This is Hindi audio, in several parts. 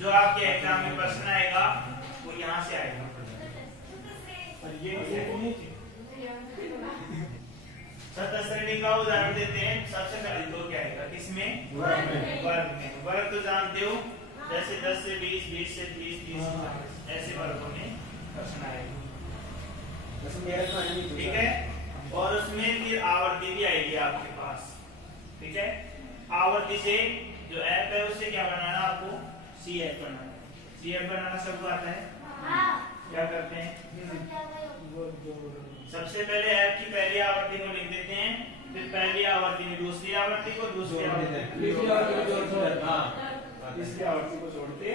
जो आपके एग्जाम में प्रश्न आएगा वो यहाँ से आएगा। और ये सतह श्रेणी का उदाहरण देते हैं। सबसे पहले तो क्या आएगा, किसमें? वर्ग में। वर्ग तो जानते हो, जैसे 10 से 20, 20 से 30, 30 से 40 ऐसे वर्गों में प्रश्न आएगा। ठीक है। और उसमें फिर आवर्ती भी आएगी आपके पास। ठीक है। आवर्ती से जो ऐप है उससे क्या बनाना आपको? CF बनाना। CF बनाना सबको आता है? क्या करते हैं? सबसे पहले ऐप की पहली आवर्ती को लिख देते हैं, फिर पहली आवर्ती में दूसरी आवर्ती को, दूसरी आवर्ती तीसरी आवर्ती को जोड़ते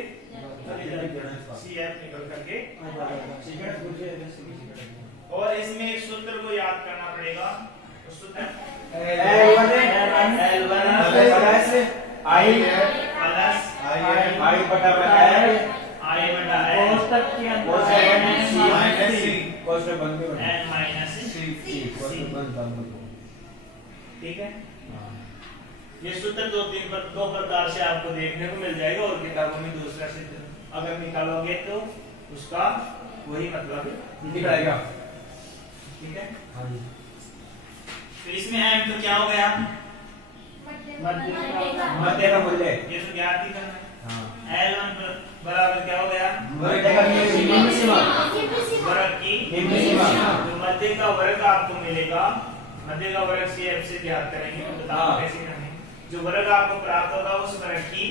CF निकल करके। और इसमें एक सूत्र को याद करना पड़ेगा। सूत्र L1 I प्लस I बटा L कोष्ठक के अंदर N माइनस C। ठीक है। ये सूत्र दो प्रकार से आपको देखने को मिल जाएगा और किताबों में दूसरा से अगर निकालोगे तो उसका वही मतलब निकलेगा। ठीक है। तो इसमें M तो क्या हो गया? मध्य का मूल्य। ये तो ज्ञात ही करना है। L1 बराबर क्या हो गया? वर्ग की निम्न सीमा। तो मध्य का वर्ग आपको मिलेगा। मध्य का वर्ग CF से ज्ञात करेंगे, बताओ कैसे करना है। जो वर्ग आपको प्राप्त होगा उस वर्ग की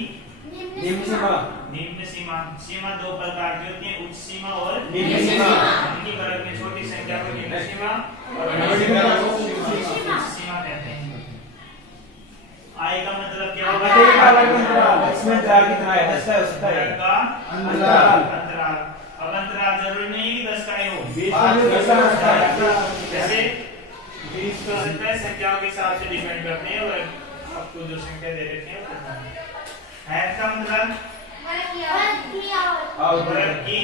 निम्न सीमा। निम्न सीमा। सीमा दो प्रकार की होती है, उच्च सीमा और निम्न सीमा। इनकी वर्ग में छोटी संख्या को निम्न सीमा और बड़ी संख्या को उच्च सीमा कहते हैं। I का मतलब क्या होगा? इसमें अंतराल कितना है? 10 का अंतराल। अब अंतराल जरूरी नहीं कि 10 का ही हो, 20 का भी हो सकता है। जैसे 20 का संख्याओं के हिसाब से डिपेंड करते हैं और आपको जो संख्या दे देते हैं है का मतलब वर्ग की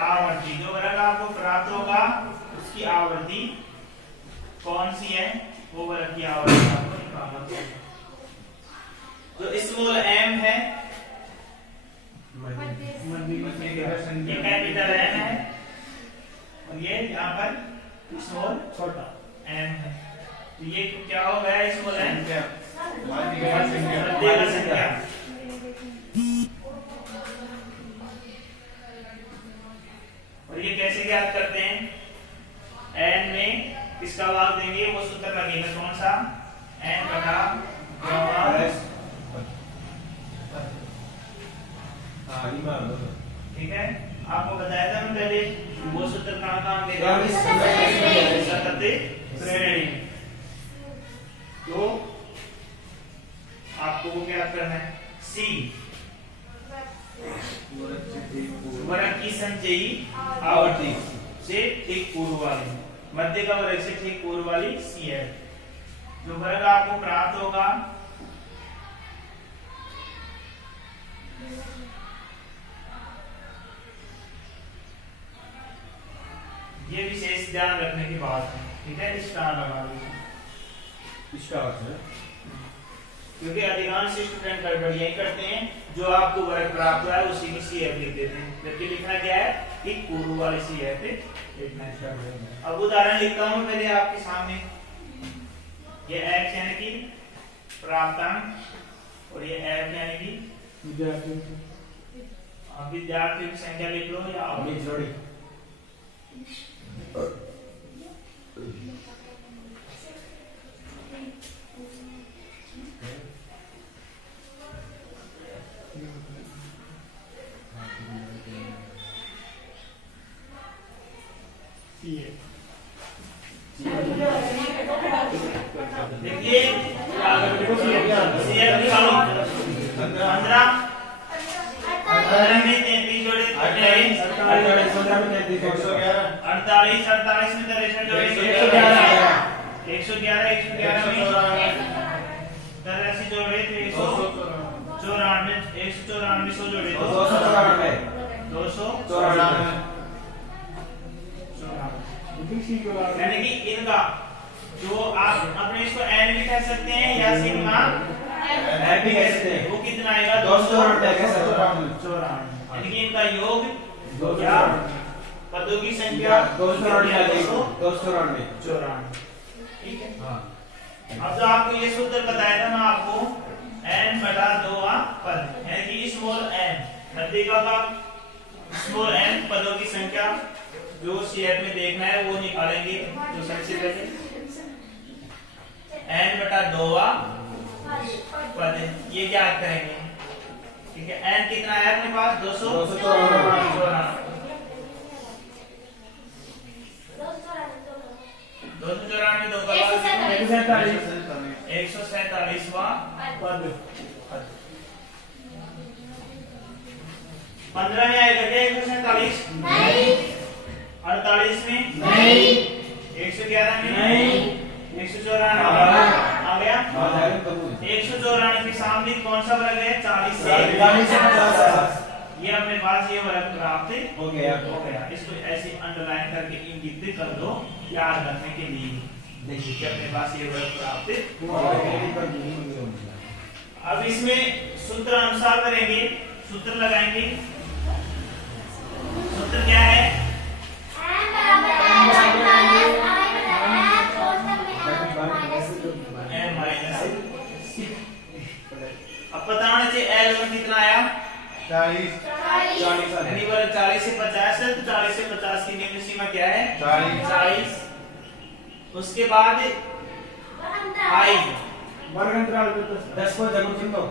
आवर्ती। जो वर्ग आपको प्राप्त होगा उसकी आवर्ती कौन सी है, वो वर्ग की आवर्ती आपको निकालना है। तो स्मॉल m है, ये कैपिटल M है और ये यहाँ पर स्मॉल छोटा m है। तो ये क्या हो गया? स्मॉल m मध्य का संख्या। और ये कैसे ज्ञात करते हैं? n में किसका भाग देंगे वो सूत्र लगेगा, कौन सा? n बटा ठीक है। आपको बताया था मैं पहले, वो सूत्र कहाँ काम देगा? सतत श्रेणी। तो आपको वो क्या करना है? C वर्ग की संचयी आवर्ती से ठीक पूर्व वाली, मध्य का वर्ग से ठीक पूर्व वाली CF। जो वर्ग आपको प्राप्त होगा ये विशेष ध्यान रखने की बात है। ठीक है। स्टार लगा दीजिए, स्टार है, क्योंकि अधिकांश स्टूडेंट गड़बड़ यही करते हैं, जो आपको वर्ग प्राप्त हुआ है उसी की CF लिख देते हैं, जबकि लिखना क्या है? ठीक पूर्व वाली CF लिखना है। अब उदाहरण लिखता हूं पहले आपके सामने। ये X यानी कि प्राप्तांक और ये F यानी कि विद्यार्थियों की संख्या लिख लो या जोड़ी। देखिए CF निकालो। 15 में 33 जोड़े 48 में 63 48 में 63 जोड़े 111 में 83 जोड़े 194 100 जोड़े 294 यानी कि इनका जो आप अपने इसको n भी कह सकते हैं या सिग्मा एफ भी कह सकते हैं। वो कितना आएगा 294 यानी कि इनका योग क्या पदों की संख्या 294 ठीक है। हाँ अब जो आपको ये सूत्र बताया था मैं आपको n बटा 2 पद यानी कि स्मॉल n मध्यिका का स्मॉल n पदों की संख्या जो शेयर में देखना है वो निकालेंगे। तो सबसे पहले n बटा 2 पद ये क्या करेंगे। ठीक है n कितना है अपने पास 294 294 दो का 147वां पद 15 में आएगा क्या 147 नहीं 48 में नहीं 111 में नहीं 194 आ गया। 194 के सामने कौन सा वर्ग है 40 से 50। ये अपने पास ये वर्ग प्राप्त हो गया। इसको ऐसे अंडरलाइन करके इंगित कर दो याद रखने के लिए। देखिए कि अपने पास ये वर्ग प्राप्त हो अब इसमें सूत्र अनुसार करेंगे। सूत्र लगाएंगे। सूत्र क्या है अब पता होना चाहिए L1 कितना आया 40 यानी वर्ग 40 से 50 है। तो 40 से 50 की निम्न सीमा क्या है 40। उसके बाद I वर्ग अंतराल 10 को जरूर चिन्ह दो।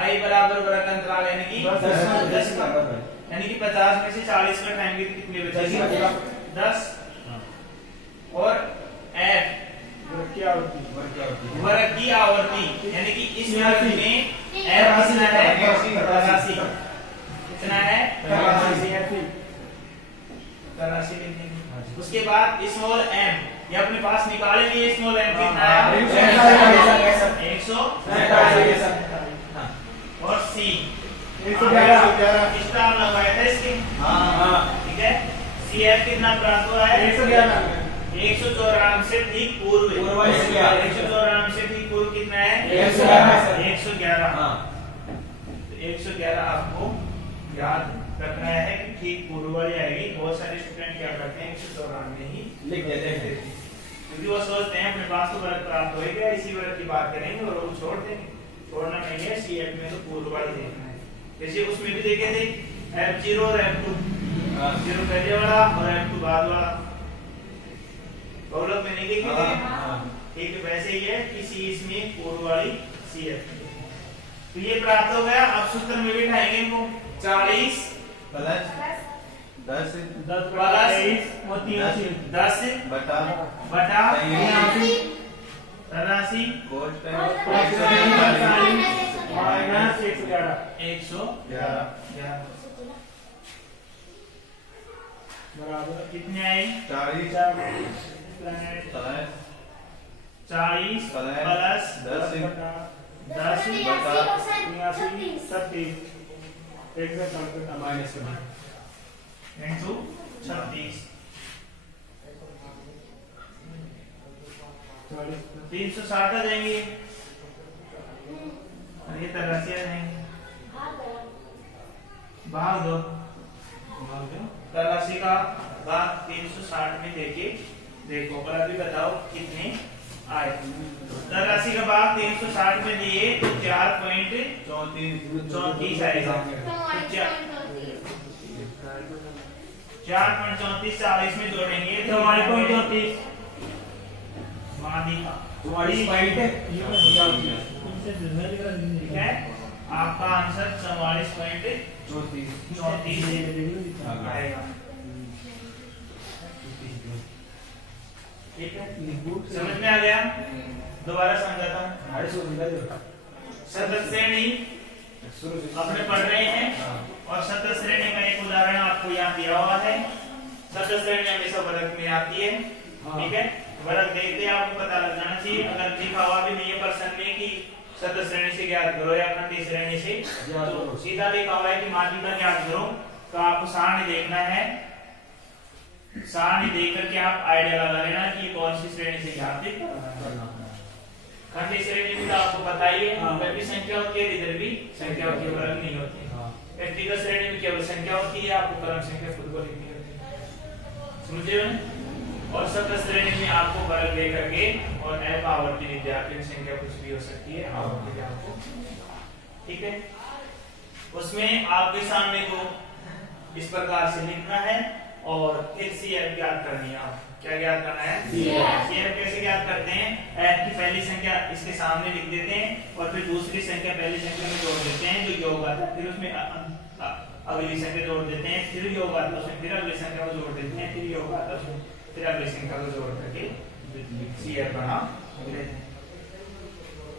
I बराबर वर्ग अंतराल यानी कि 10 का यानी कि 50 में से 40 घटाएंगे तो कितने बचेंगे 10। और F वर्ग की आवर्ती यानी कि इस वर्ग में F कितना है 83। कितना है 83 लिखेंगे। उसके बाद स्मॉल m ये अपने पास निकाले लिए स्मॉल m कितना है 147 और c 111 स्टार लगवाया था इसके। ठीक है cf कितना प्राप्त हुआ है 194 से ठीक पूर्व 194 से ठीक पूर्व कितना है 111। 111 आपको याद रखना है कि ठीक पूर्व वाली आएगी। बहुत सारे स्टूडेंट क्या करते हैं 194 ही लिख देते हैं क्योंकि वो सोचते हैं अपने पास तो वर्ग प्राप्त होएगा इसी वर्ग की बात करेंगे और वो छोड़ देंगे। छोड़ना नहीं है सीएफ में तो पूर्व वाली देखना है। जैसे उसमें भी देखे थे F0 और F2 0 पहले वाला और F2 बाद वाला बहुलक में नहीं देखे थे। ठीक है वैसे ही है कि सी इसमें पूर्व वाली सीएफ। तो ये प्राप्त हो गया। अब सूत्र में बिठाएंगे इनको 40 प्लस 10 10 बटा बटा 83 माइनस 111 बराबर कितने आए 40 40 प्लस 10 माइनस इंटू 36 360 आ जाएंगे और ये 83 आ जाएंगे। भाग दो 83 का भाग 360 में देके देखो और अभी बताओ कितने आए। 83 का भाग 360 में दिए तो 4.34 आएगा। 4.34 40 में जोड़ेंगे तो 44 मादिका 44 ठीक है। आपका आंसर 44.34 आएगा। ठीक है समझ में आ गया। दोबारा समझाता हूँ। सतत श्रेणी अपने पढ़ रहे हैं और सतत श्रेणी का एक उदाहरण आपको यहाँ दिया हुआ है। सतत श्रेणी हमेशा वर्ग में आती है। ठीक है वर्ग देखते आपको पता लग जाना चाहिए। अगर लिखा हुआ भी नहीं है प्रश्न में कि सतत श्रेणी से ज्ञात करो या खंडी श्रेणी से तो सीधा लिखा हुआ है कि माध्यिका ज्ञात करो। तो आपको सारणी देखना है। सारणी देख करके आप आइडिया लगा लेना कि कौन सी श्रेणी से ज्ञात करना है। खंडी श्रेणी भी तो आपको पता बताइए, इधर भी संख्या होती है, इधर भी संख्या होती है, वर्ग नहीं होती है। व्यक्तिगत श्रेणी में केवल संख्या होती है, आपको क्रम संख्या खुद को लिखनी होती है, समझे ना। और शब्द श्रेणी में आपको वर्ग लेकर के और f आवर्ती विद्यार्थी की संख्या कुछ भी हो सकती है, आवर्ती आपको, ठीक है। उसमें आपके सामने को इस प्रकार से लिखना है और फिर CF ज्ञात करनी है। आप क्या ज्ञात करना है? CF कैसे ज्ञात करते हैं? f की पहली संख्या इसके सामने लिख देते हैं और फिर दूसरी संख्या पहली संख्या में जोड़ देते हैं जो योग आता है, फिर उसमें अगली संख्या जोड़ देते हैं, फिर योग आता है उसमें, फिर अगली संख्या को जोड़ देते हैं, फिर योग आता है उसमें, फिर अगली संख्या को जोड़ करके CF बना लेते हैं।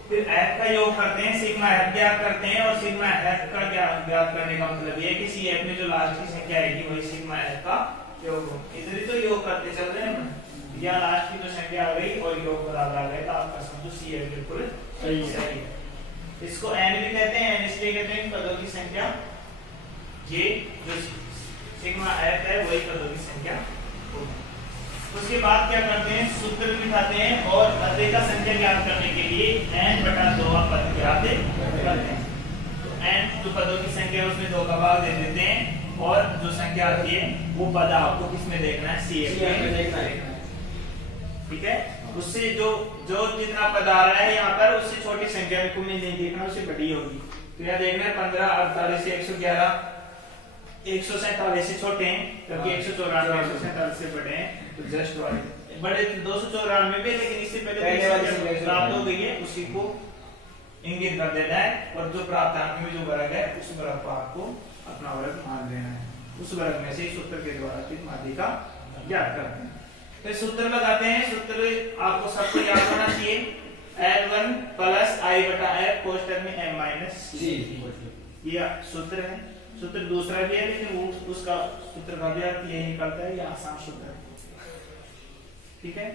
फिर f का योग करते हैं, सिग्मा f ज्ञात करते हैं और सिग्मा f का ज्ञात करने का मतलब ये है कि CF में जो लास्ट की संख्या आएगी वही सिग्मा f का योग हो। इधर ही तो योग करते चल रहे हैं, या लास्ट की जो संख्या आ गई और योग बराबर आ गया तो आपका समझो CF बिल्कुल सही है। इसको n भी कहते हैं, n इसलिए कहते हैं पदों की संख्या, ये जो सिग्मा f है वही पदों की संख्या होगी। उसके बाद क्या करते हैं, सूत्र बिठाते हैं और मध्य का संख्या ज्ञात करने के लिए n/2 पद ज्ञात करते हैं। तो n जो पदों की संख्या है उसमें 2 का भाग दे देते हैं और जो संख्या आती है वो पद आपको किसमें देखना है? CF में देखना है, ठीक है। उससे जो जितना पद आ रहा है यहाँ पर उससे छोटी संख्या को नहीं देखना, उससे बड़ी होगी। तो यहाँ देखना है 15, 48 से 111, 147 से छोटे हैं क्योंकि 194 147 से बड़े हैं, तो जस्ट वाले बड़े 294 पे, लेकिन इससे पहले प्राप्त हो गई है उसी को इंगित कर देना है और जो प्राप्तांक में जो वर्ग है उस वर्ग को आपको अपना वर्ग मान लेना है, उस वर्ग में से सूत्र के द्वारा फिर माध्य का ज्ञात करते हैं। तो सूत्र लगाते हैं, सूत्र आपको सबको याद होना चाहिए, L1 प्लस I/F कोष्ठक में M-C, ये सूत्र है। सूत्र दूसरा भी है लेकिन वो उसका सूत्र का भी अर्थ यही निकलता है, ये आसान सूत्र है, ठीक है।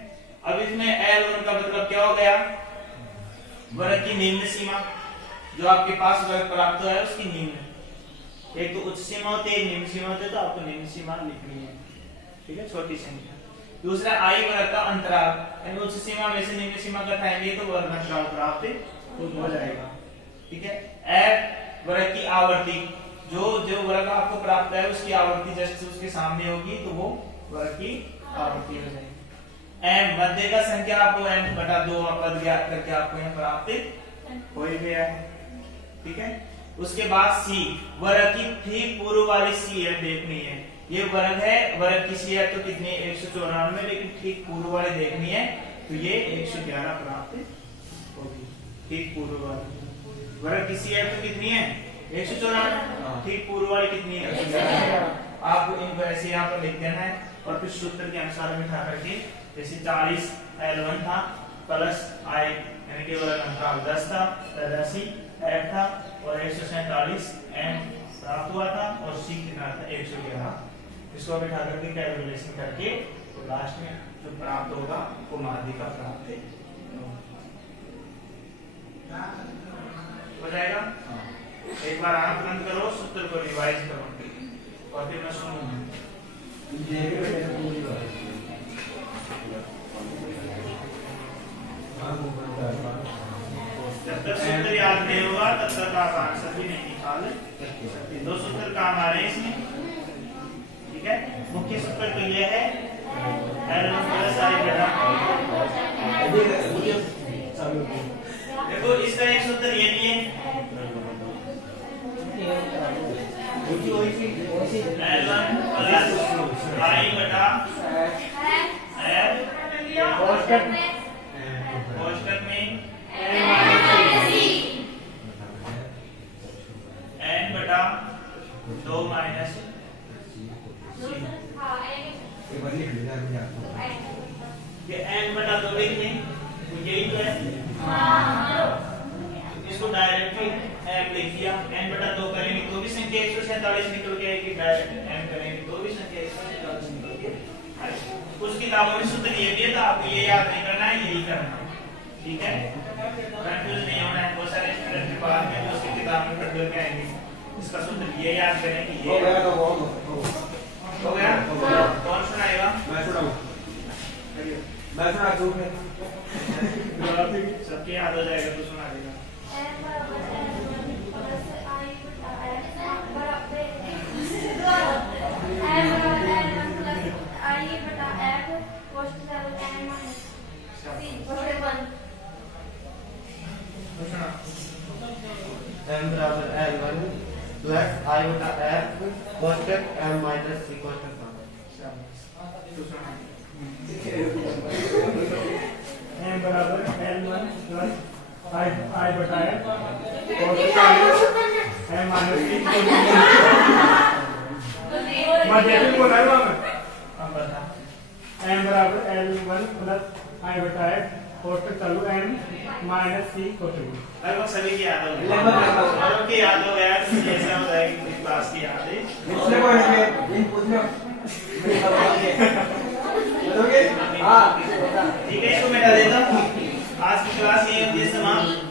अब इसमें L1 का मतलब क्या हो गया? वर्ग की निम्न सीमा, जो आपके पास वर्ग प्राप्त है उसकी निम्न, एक तो उच्च सीमा होती है, निम्न सीमा होती है, तो आपको निम्न सीमा लिखनी है, ठीक है, छोटी संख्या। दूसरा I वर्ग का अंतराल, यानी उच्च सीमा में से निम्न सीमा घटाएंगे तो वर्ग अंतराल प्राप्त हो जाएगा, ठीक है। F वर्ग की आवर्ती, जो वर्ग आपको प्राप्त है उसकी आवर्ती जस्ट उसके सामने होगी तो वो वर्ग की आवर्ती हो जाएगी। M मध्य का संख्या आपको n/2 पद ज्ञात करके आपको यहाँ प्राप्त हो ही गया है, ठीक है। उसके बाद C वर्ग की ठीक पूर्व वाली CF देखनी है, ये वर्ग है, वर्ग की CF तो कितनी 194, लेकिन ठीक पूर्व वाली देखनी है तो ये 111 प्राप्त होगी। ठीक पूर्व वाली वर्ग की CF तो कितनी है 194, ठीक पूर्व वाली कितनी है 111। आपको इनको ऐसे यहाँ पर लिख देना है और फिर सूत्र के अनुसार बिठा करके, जैसे 40 L1 था प्लस I यानी कि वर्ग अंतराल 10 था, 80 F था और 147 M प्राप्त हुआ था और C कितना था 111। इसको बिठा करके कैलकुलेशन करके तो लास्ट में जो प्राप्त होगा वो माध्य का प्राप्त हो जाएगा। एक बार आप तुरंत करो, सूत्र को रिवाइज करो और फिर मैं सुनूंगा। जब तक सूत्र याद नहीं होगा तब तक आप आंसर भी नहीं निकाल सकते। 2 सूत्र काम आ रहे हैं इसमें, ठीक है। मुख्य सूत्र तो ये है L1 प्लस I/F। देखो इसका एक सूत्र ये भी है, L1 प्लस I/F कोष्ठक में n/2 माइनस ये n/2 लिखें तो यही तो है, इसको डायरेक्टली m लिख दिया। n/2 करेंगे तो भी संख्या 147 निकल के आएगी, डायरेक्ट m करेंगे तो भी संख्या 147 निकल के आएगी। कुछ किताबों में सूत्र ये भी है तो आपको ये याद नहीं करना है, यही करना है, ठीक है। कंफ्यूज नहीं होना है, बहुत सारे स्टूडेंट के बाद में जो उसकी किताब में पढ़ करके आएंगे इसका सूत्र ये याद करें कि ये हो गया। कौन सुनाएगा? मैं सुनाऊं, मैं सुना दूं, सबके याद हो जाएगा तो सुना देगा। m बराबर L1 प्लस I बटा F कोष्टक m minus c कोष्टक m बराबर L1 प्लस I बटा F और m माइनस c मध्य में बोला है वहाँ में अब बता m बराबर L1 प्लस I बटा F कोष्टक चालू m माइनस c कोष्टक लगभग सभी की याद हो गई सबों की याद हो गया जैसे हो जाएगी क्लास की याद है पिछले पॉइंट में इन पूछ लो ठीक है इसको मिटा देता हूँ आज की क्लास ये होती है समाप्त